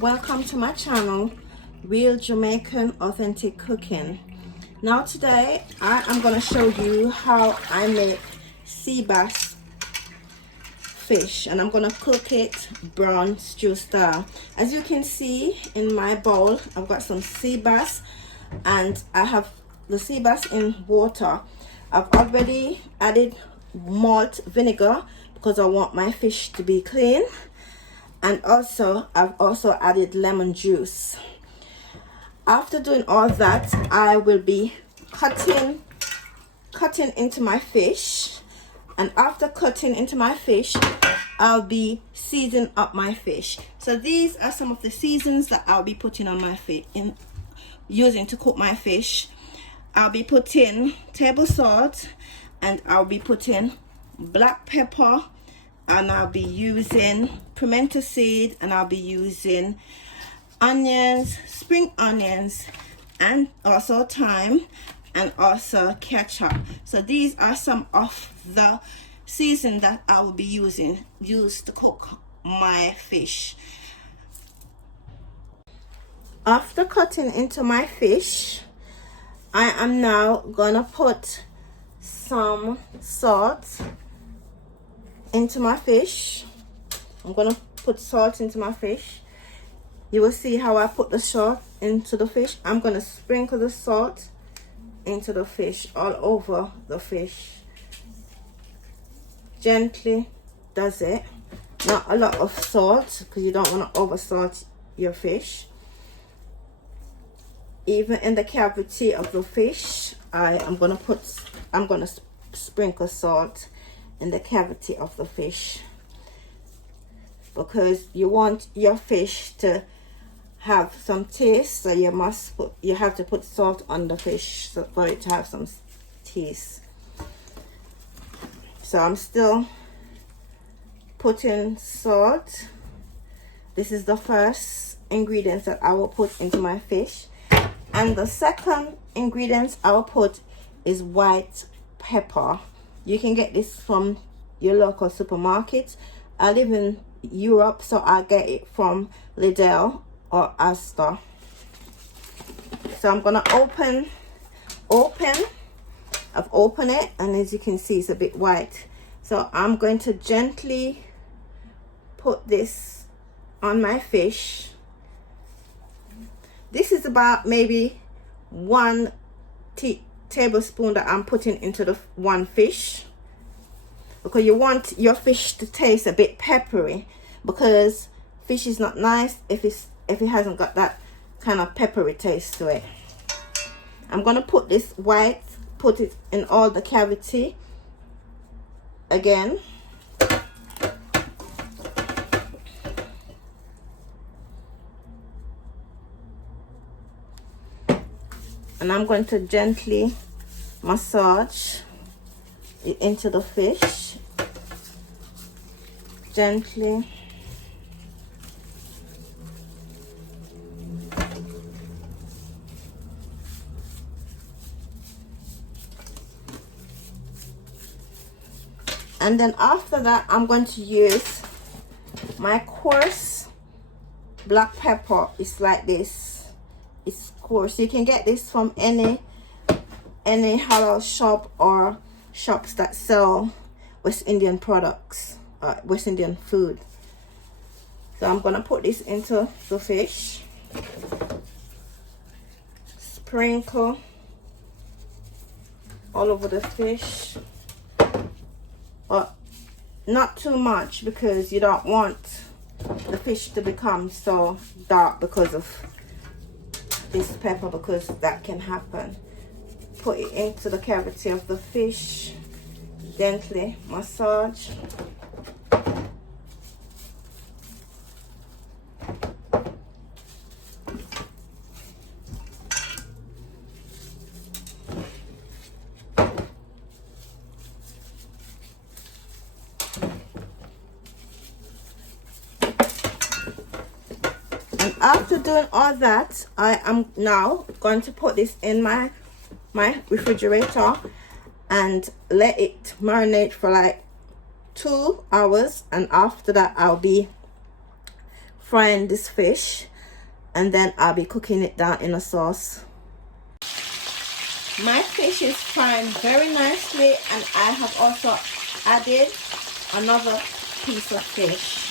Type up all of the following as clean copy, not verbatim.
welcome to my channel, Real Jamaican Authentic Cooking. Now today I am going to show you how I make sea bass fish, and I'm going to cook it brown stew style. As you can see in my bowl, I've got some sea bass, and I have the sea bass in water. I've already added malt vinegar because I want my fish to be clean, and I've also added lemon juice. After doing all that, I will be cutting into my fish, and after cutting into my fish, I'll be seasoning up my fish. So these are some of the seasons that I'll be putting on my fish, using to cook my fish. I'll be putting table salt, and I'll be putting black pepper, and I'll be using pimento seed, and I'll be using onions, spring onions, and also thyme, and also ketchup. So these are some of the season that I will be used to cook my fish. After cutting into my fish, I am now gonna put some salt into my fish. I'm gonna put salt into my fish. You will see how I put the salt into the fish. I'm gonna sprinkle the salt into the fish, all over the fish. Gently does it, not a lot of salt, because you don't want to over salt your fish. Even in the cavity of the fish, I'm gonna sprinkle salt in the cavity of the fish, because you want your fish to have some taste, so you have to put salt on the fish for it to have some taste. So I'm still putting salt. This is the first ingredients that I will put into my fish, and the second ingredients I will put is white pepper. You can get this from your local supermarket. I live in Europe, so I get it from Lidl or Asda. So I'm gonna open. I've opened it, and as you can see, it's a bit white. So I'm going to gently put this on my fish. This is about maybe 1 tablespoon that I'm putting into the one fish, because you want your fish to taste a bit peppery, because fish is not nice if it hasn't got that kind of peppery taste to it. I'm gonna put this white, put it in all the cavity again. And I'm going to gently massage it into the fish. Gently. And then after that, I'm going to use my coarse black pepper. It's like this. It's coarse. You can get this from any halal shop or shops that sell West Indian products, West Indian food. So I'm gonna put this into the fish. Sprinkle all over the fish. But not too much, because you don't want the fish to become so dark because of this pepper, because that can happen. Put it into the cavity of the fish. Gently massage. After doing all that, I am now going to put this in my refrigerator and let it marinate for like 2 hours, and after that I'll be frying this fish. and then I'll be cooking it down in a sauce. My fish is frying very nicely, and I have also added another piece of fish.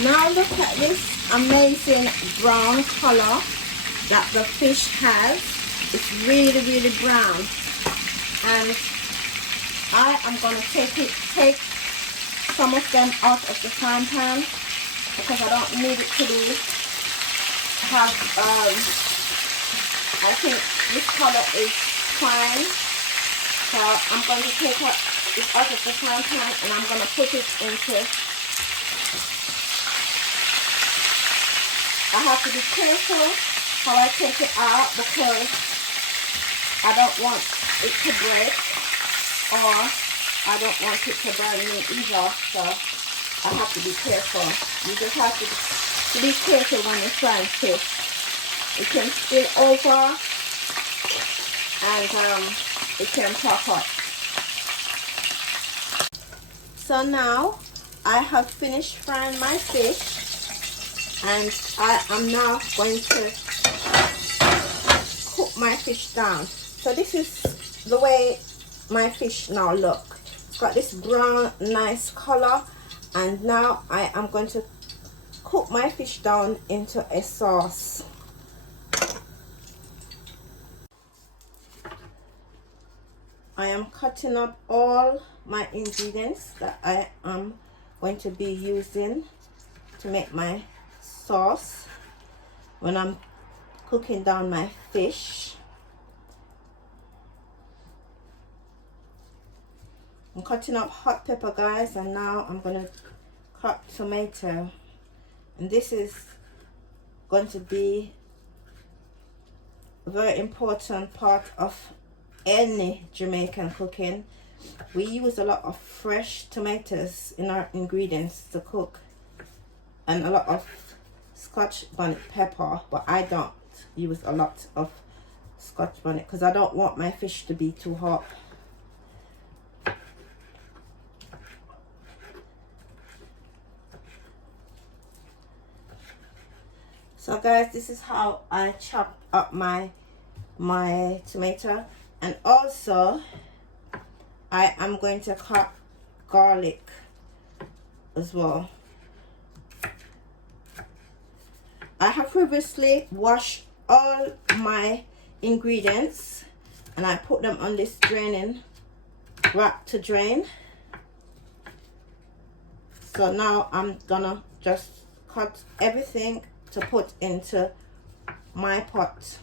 Now look at this amazing brown color that the fish has. It's really, really brown. And I am going to take some of them out of the frying pan because I don't need it to have, I think this color is fine. So I'm going to take it out of the frying pan and I'm going to put it into. I have to be careful how I take it out because I don't want it to break or I don't want it to burn me either, so I have to be careful. You just have to be careful when you're frying fish. It can spill over and it can pop up. So now I have finished frying my fish. And I am now going to cook my fish down. So this is the way my fish now look. It's got this brown nice color, and now I am going to cook my fish down into a sauce. I am cutting up all my ingredients that I am going to be using to make my sauce when I'm cooking down my fish. I'm cutting up hot pepper, guys, and now I'm going to cut tomato, and this is going to be a very important part of any Jamaican cooking. We use a lot of fresh tomatoes in our ingredients to cook and a lot of Scotch bonnet pepper, but I don't use a lot of Scotch bonnet because I don't want my fish to be too hot. So guys, this is how I chop up my tomato, and also I am going to cut garlic as well. I have previously washed all my ingredients and I put them on this draining rack to drain. So now I'm gonna just cut everything to put into my pot.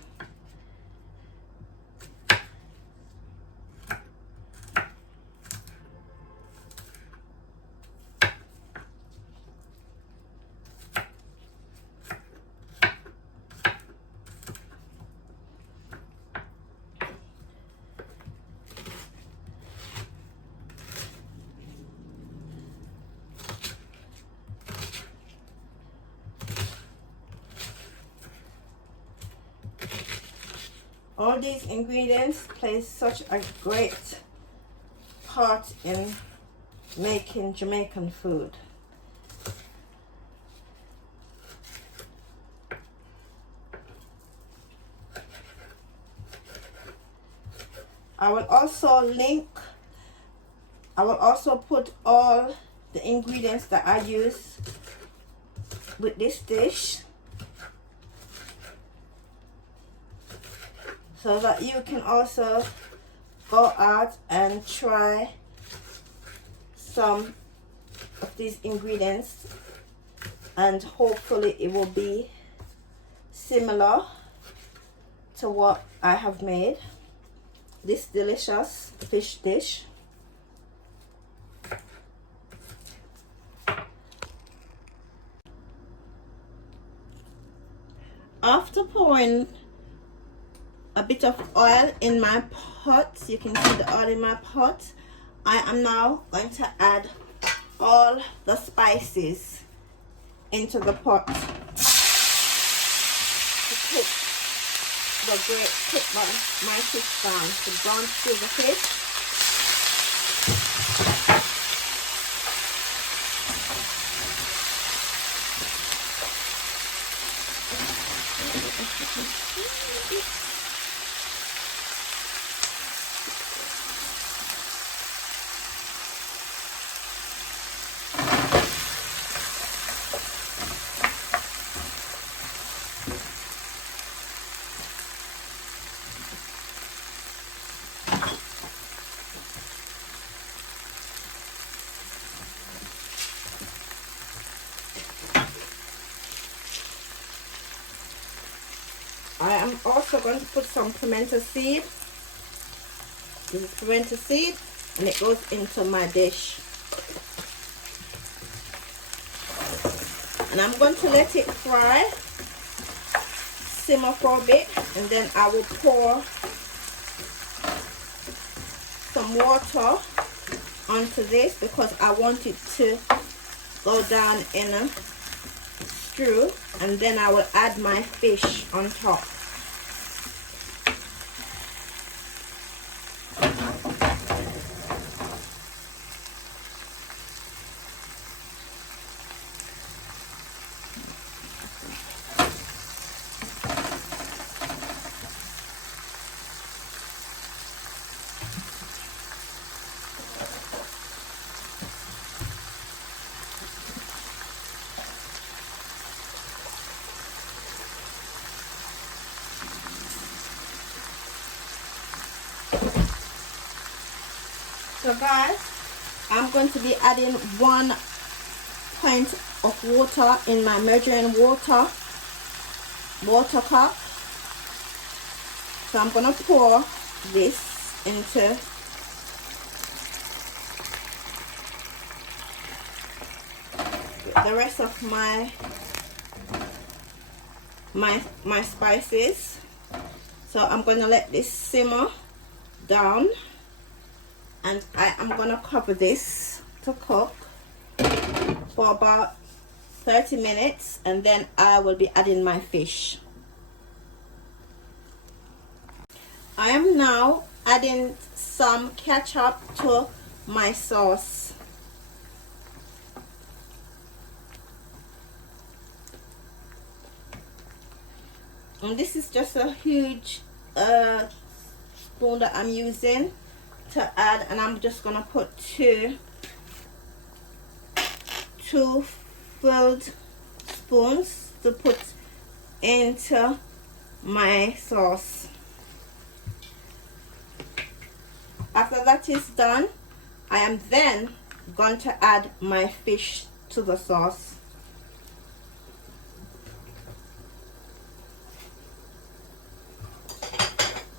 All these ingredients play such a great part in making Jamaican food. I will also put all the ingredients that I use with this dish, so that you can also go out and try some of these ingredients and hopefully it will be similar to what I have made. This delicious fish dish. After pouring a bit of oil in my pot, you can see the oil in my pot, I am now going to add all the spices into the pot to cook my fish down, to brown through the fish. I am also going to put some pimento seed. This is pimento seed, and it goes into my dish. And I'm going to let it fry, simmer for a bit, and then I will pour some water onto this because I want it to go down in a stew, and then I will add my fish on top. So guys, I'm going to be adding 1 pint of water in my measuring water cup. So I'm going to pour this into the rest of my spices. So I'm going to let this simmer down, and I am going to cover this to cook for about 30 minutes, and then I will be adding my fish. I am now adding some ketchup to my sauce. And this is just a huge spoon that I'm using to add, and I'm just gonna put two filled spoons to put into my sauce. After that is done, I am then going to add my fish to the sauce.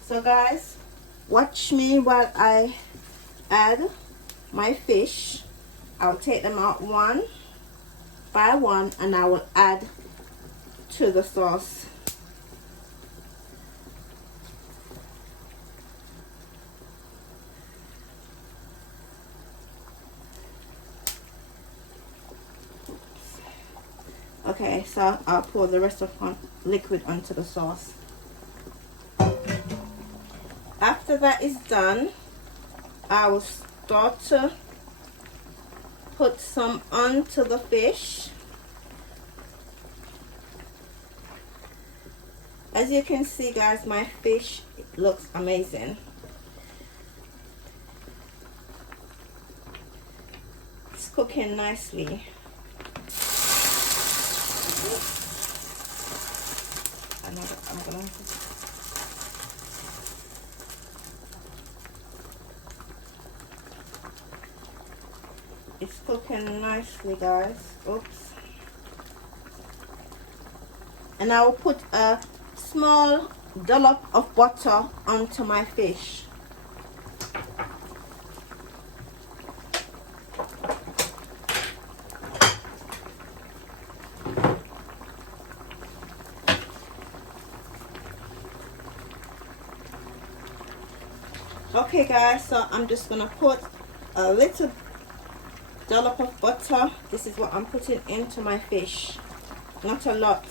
So guys, watch me while I add my fish. I'll take them out one by one, and I will add to the sauce. Okay, so I'll pour the rest of the liquid onto the sauce. After that is done, I will start to put some onto the fish. As you can see guys, my fish looks amazing. It's cooking nicely. It's cooking nicely guys. Oops. and I will put a small dollop of butter onto my fish. Okay guys, so I'm just gonna put a little dollop of butter. This is what I'm putting into my fish, not a lot.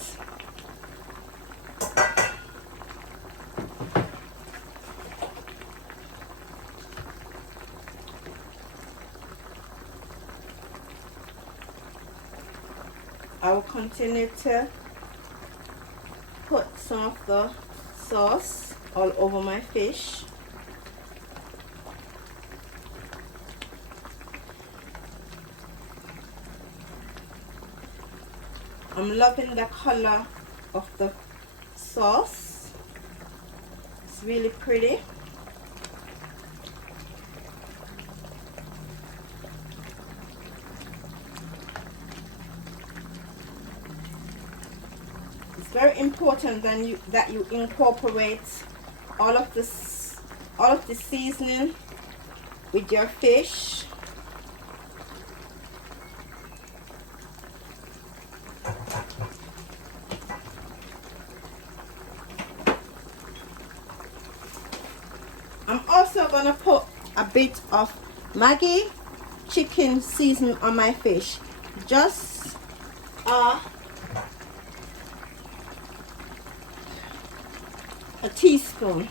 I will continue to put some of the sauce all over my fish. I'm loving the color of the sauce. It's really pretty. It's very important that you incorporate all of the seasoning with your fish. I'm also gonna put a bit of Maggi chicken seasoning on my fish, just a teaspoon.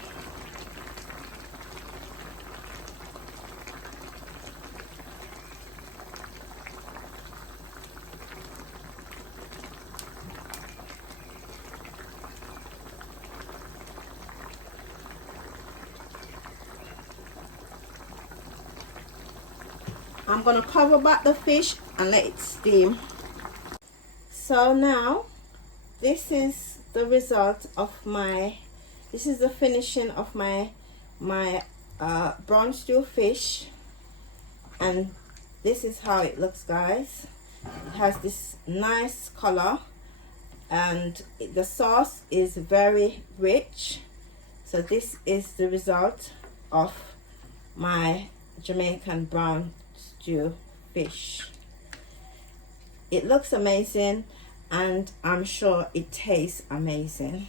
I'm gonna cover back the fish and let it steam. So now this is the result of this is the finishing of my brown stew fish, and this is how it looks, guys. It has this nice color and the sauce is very rich. So this is the result of my Jamaican brown stew fish. It looks amazing and I'm sure it tastes amazing.